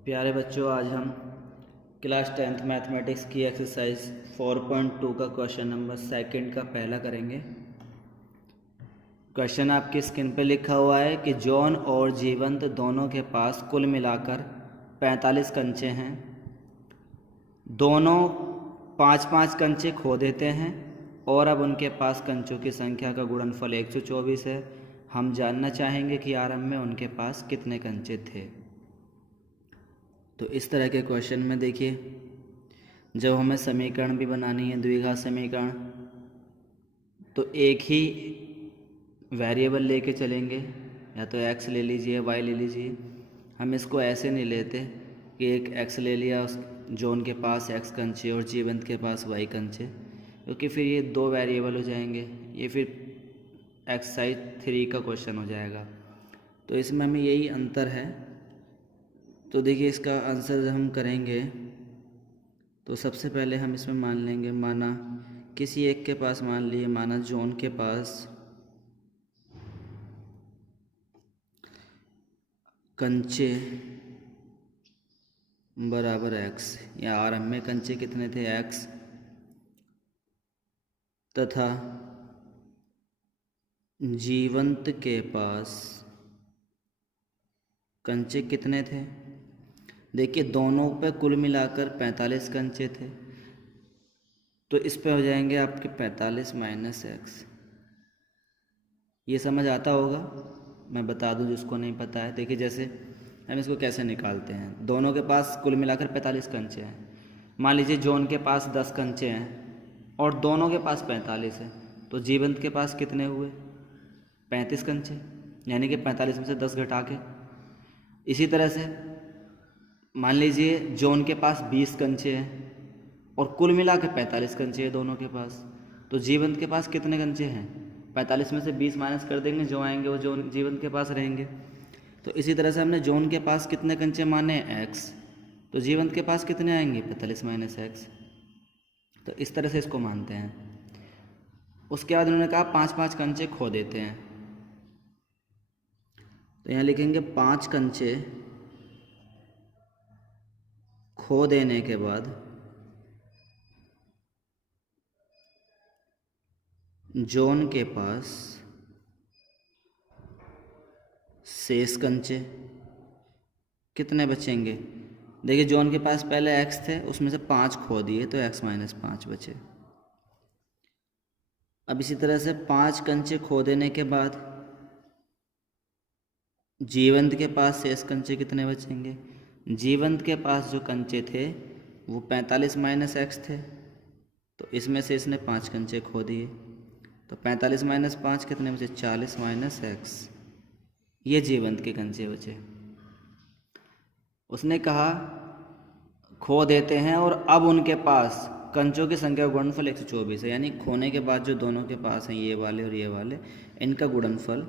प्यारे बच्चों, आज हम क्लास 10th मैथमेटिक्स की एक्सरसाइज 4.2 का क्वेश्चन नंबर सेकंड का पहला करेंगे। क्वेश्चन आपकी स्क्रीन पे लिखा हुआ है कि जॉन और जीवंत दोनों के पास कुल मिलाकर 45 कंचे हैं। दोनों 5-5 कंचे खो देते हैं और अब उनके पास कंचों की संख्या का गुणनफल 124 है। हम जानना चाहेंगे कि आरंभ में उनके पास कितने कंचे थे। तो इस तरह के क्वेश्चन में देखिए, जब हमें समीकरण भी बनानी है, द्विघात समीकरण, तो एक ही वेरिएबल लेके चलेंगे, या तो x ले लीजिए, y ले लीजिए। हम इसको ऐसे नहीं लेते कि एक x ले लिया, उस जॉन के पास x कंचे और जीवंत के पास y कंचे, क्योंकि फिर ये दो वेरिएबल हो जाएंगे, ये फिर एक्सरसाइज 3 का क्वेश्चन हो जाएगा। तो इसमें हमें यही अंतर है। तो देखिए, इसका आंसर जब हम करेंगे तो सबसे पहले हम इसमें मान लेंगे, माना किसी एक के पास, मान लिए माना जॉन के पास कंचे बराबर x, या आरंभ में कंचे कितने थे x, तथा जीवंत के पास कंचे कितने थे। देखिए, दोनों पे कुल मिलाकर 45 कंचे थे, तो इस पे हो जाएंगे आपके 45 माइनस एक्स। ये समझ आता होगा, मैं बता दूं जिसको नहीं पता है। देखिए, जैसे हम इसको कैसे निकालते हैं, दोनों के पास कुल मिलाकर 45 कंचे हैं। मान लीजिए जॉन के पास 10 कंचे हैं और दोनों के पास 45 है, तो जीवंत के पास कितने हुए, 35 कंचे, यानी कि 45 में से 10 घटा के। इसी तरह से मान लीजिए जॉन के पास 20 कंचे हैं और कुल मिला के 45 कंचे हैं दोनों के पास, तो जीवंत के पास कितने कंचे हैं, 45 में से 20 माइनस कर देंगे, जो आएंगे वो जॉन जीवंत के पास रहेंगे। तो इसी तरह से हमने जॉन के पास कितने कंचे माने, x, तो जीवंत के पास कितने आएंगे, 45 माइनस एक्स। तो इस तरह से इसको मानते हैं। उसके बाद उन्होंने कहा 5-5 कंचे खो देते हैं, तो यहाँ लिखेंगे 5 कंचे खो देने के बाद जॉन के पास शेष कंचे कितने बचेंगे। देखिए, जॉन के पास पहले x थे, उसमें से 5 खो दिए, तो x माइनस 5 बचे। अब इसी तरह से 5 कंचे खो देने के बाद जीवंत के पास शेष कंचे कितने बचेंगे। जीवंत के पास जो कंचे थे वो 45 माइनस एक्स थे, तो इसमें से इसने 5 कंचे खो दिए, तो 45 माइनस 5 कितने बचे, 40 माइनस एक्स। ये जीवंत के कंचे बचे। उसने कहा खो देते हैं और अब उनके पास कंचों की संख्या का गुणनफल 124 है, यानी खोने के बाद जो दोनों के पास हैं, ये वाले और ये वाले, इनका गुणनफल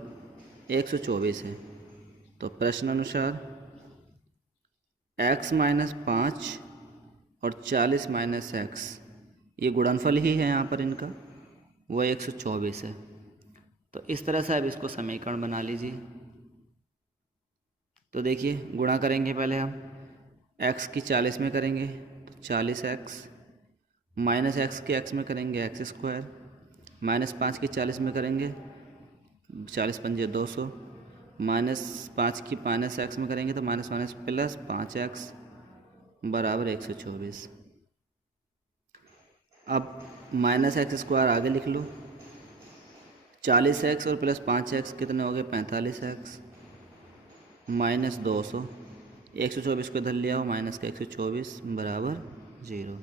124 है। तो प्रश्न अनुसार x माइनस 5 और 40 माइनस एक्स, ये गुणनफल ही है यहाँ पर इनका, वो 124 है। तो इस तरह से अब इसको समीकरण बना लीजिए। तो देखिए, गुणा करेंगे पहले हम, x की 40 में करेंगे तो 40x, माइनस एक्स की x में करेंगे एक्स स्क्वायर, माइनस 5 की 40 में करेंगे 40 पंजे 200, माइनस 5 की माइनस एक्स में करेंगे तो माइनस माइनस प्लस 5x बराबर 124। अब माइनस एक्स स्क्वायर आगे लिख लो, 40x और प्लस 5x कितने हो गए, 45x, माइनस 200, 124 को इधर लिया हो, माइनस का 124 बराबर 0।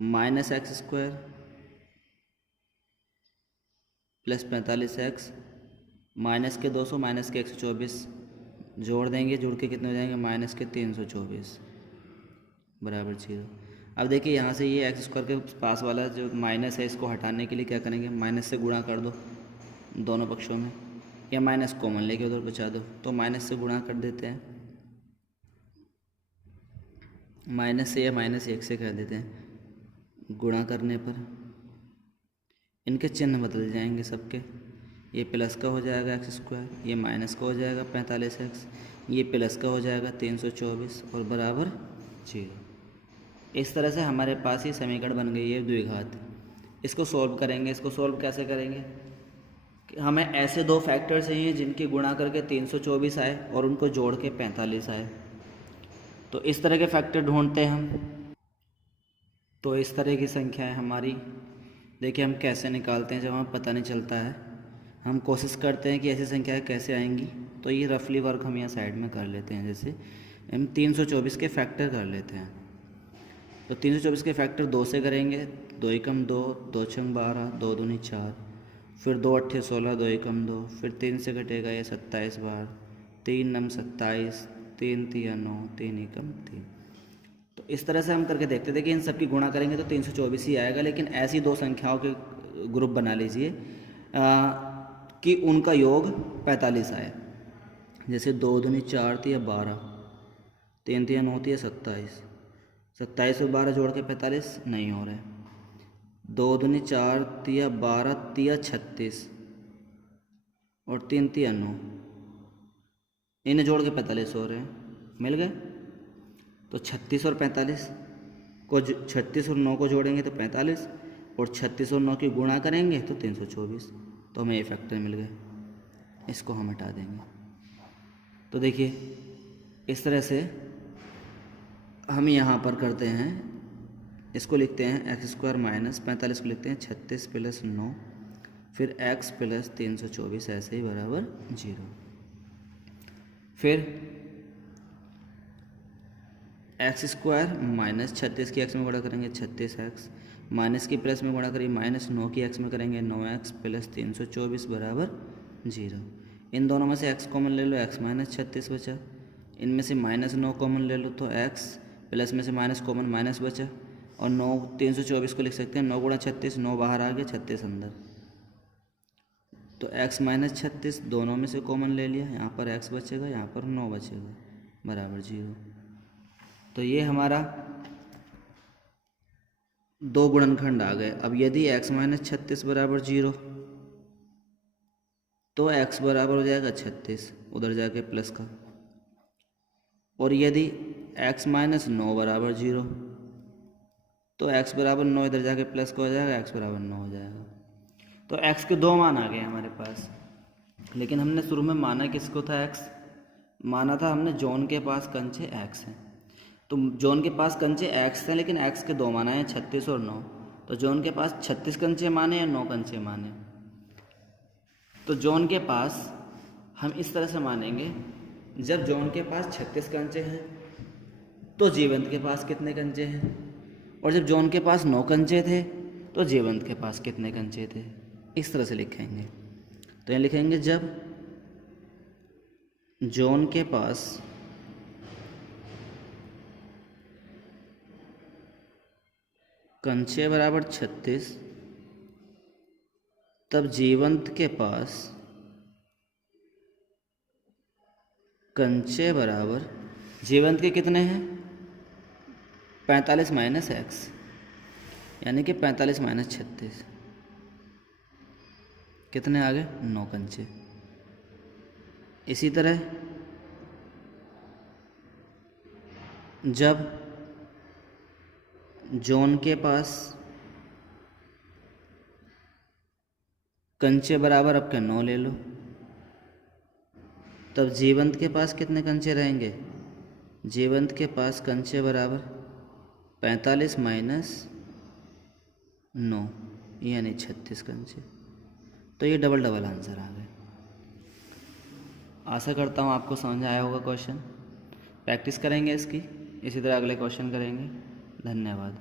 Minus x square plus 45x, minus के 200 माइनस के 124 जोड़ देंगे, जोड़ के कितने हो जाएंगे, माइनस के 324 बराबर 0। अब देखिए, यहाँ से ये एक्स स्क्वायर के पास वाला जो माइनस है, इसको हटाने के लिए क्या करेंगे, माइनस से गुणा कर दो दोनों पक्षों में, या माइनस कॉमन लेके उधर बचा दो, तो माइनस से गुणा कर देते हैं, माइनस से या माइनस 1 से कर देते हैं। गुणा करने पर इनके चिन्ह बदल जाएंगे सबके, ये प्लस का हो जाएगा एक्स स्क्वायर, ये माइनस का हो जाएगा 45x, ये प्लस का हो जाएगा 324 और बराबर 0। इस तरह से हमारे पास ये समीकरण बन गई है द्विघात। इसको सॉल्व करेंगे। इसको सॉल्व कैसे करेंगे कि हमें ऐसे दो फैक्टर चाहिए जिनकी गुणा करके 324 आए और उनको जोड़ के 45 आए। तो इस तरह के फैक्टर ढूंढते हैं हम। तो इस तरह की संख्या है हमारी। देखिए हम कैसे निकालते हैं जब हमें पता नहीं चलता है। हम कोशिश करते हैं कि ऐसी संख्याएं कैसे आएंगी। तो ये रफली वर्क हम यहाँ साइड में कर लेते हैं। जैसे हम 324 के फैक्टर कर लेते हैं। तो 324 के फैक्टर 2 से करेंगे। 2 एकम 2, 2 छंग 12, 2 दूनी 4, फिर 2 अट्ठे 16, 2 एकम 2, फिर 3 से कटेगा ये 27 बार, 3 नम 27, 3 तिया 9, 3 एकम 3। तो इस तरह से हम करके देखते थे कि इन सब की गुणा करेंगे तो 324 ही आएगा। लेकिन ऐसी दो संख्याओं के ग्रुप बना लीजिए कि उनका योग 45 आए। जैसे 2 दूनी 4 तिया 12, 3 तिया 9 तिया 27, 27 और 12 जोड़ के 45 नहीं हो रहा है। 2 दूनी 4 तिया 12 तिया 36 और 3 तिया 9, इन्हें जोड़ के 45 हो रहे हैं। मिल गए। तो 36 और 45 को 36 और 9 को जोड़ेंगे तो 45 और 36 और 9 की गुणा करेंगे तो 324। तो हमें ये फैक्टर मिल गए। इसको हम हटा देंगे। तो देखिए इस तरह से हम यहाँ पर करते हैं। इसको लिखते हैं x² माइनस 45 को लिखते हैं 36 प्लस 9, फिर x प्लस 324 ऐसे ही बराबर 0। फिर x² माइनस 36 की x में गुणा करेंगे 36x, माइनस की प्लस में गुणा करेंगे माइनस 9 की x में करेंगे 9x प्लस 324 बराबर 0। इन दोनों में से x कॉमन ले लो, x माइनस 36 बचा। इनमें से माइनस 9 कॉमन ले लो तो x प्लस में से माइनस कॉमन माइनस बचा। और 9 324 को लिख सकते हैं 9 गुणा 36, 9 बाहर आ गया 36 अंदर। तो x माइनस 36 दोनों में से कॉमन ले लिया। यहाँ पर x बचेगा, यहाँ पर 9 बचेगा बराबर 0। तो ये हमारा दो गुणनखंड आ गए। अब यदि x माइनस 36 बराबर 0 तो x बराबर हो जाएगा 36 उधर जाके प्लस का। और यदि x माइनस 9 बराबर 0 तो x बराबर 9 इधर जाके प्लस का हो जाएगा, x बराबर 9 हो जाएगा। तो x के दो मान आ गए हमारे पास। लेकिन हमने शुरू में माना किसको था? x माना था हमने जॉन के पास कंचे x हैं। तो जॉन के पास कंचे x हैं लेकिन x के दो मान आए 36 और 9। तो जॉन के पास 36 कंचे माने या 9 कंचे माने? तो जॉन के पास हम इस तरह से मानेंगे, जब जॉन के पास 36 कंचे हैं तो जीवंत के पास कितने कंचे हैं, और जब जॉन के पास 9 कंचे थे तो जीवंत के पास कितने कंचे थे। इस तरह से लिखेंगे। तो यहाँ लिखेंगे जब जॉन के पास कंचे बराबर 36 तब जीवंत के पास कंचे बराबर, जीवंत के कितने हैं 45 माइनस x, यानी कि 45 माइनस 36 कितने आ गए 9 कंचे। इसी तरह जब जॉन के पास कंचे बराबर, अब क्या 9 ले लो, तब जीवंत के पास कितने कंचे रहेंगे? जीवंत के पास कंचे बराबर 45 माइनस 9 यानी 36 कंचे। तो ये डबल डबल आंसर आ गए। आशा करता हूँ आपको समझ आया होगा क्वेश्चन। प्रैक्टिस करेंगे इसकी, इसी तरह अगले क्वेश्चन करेंगे। धन्यवाद।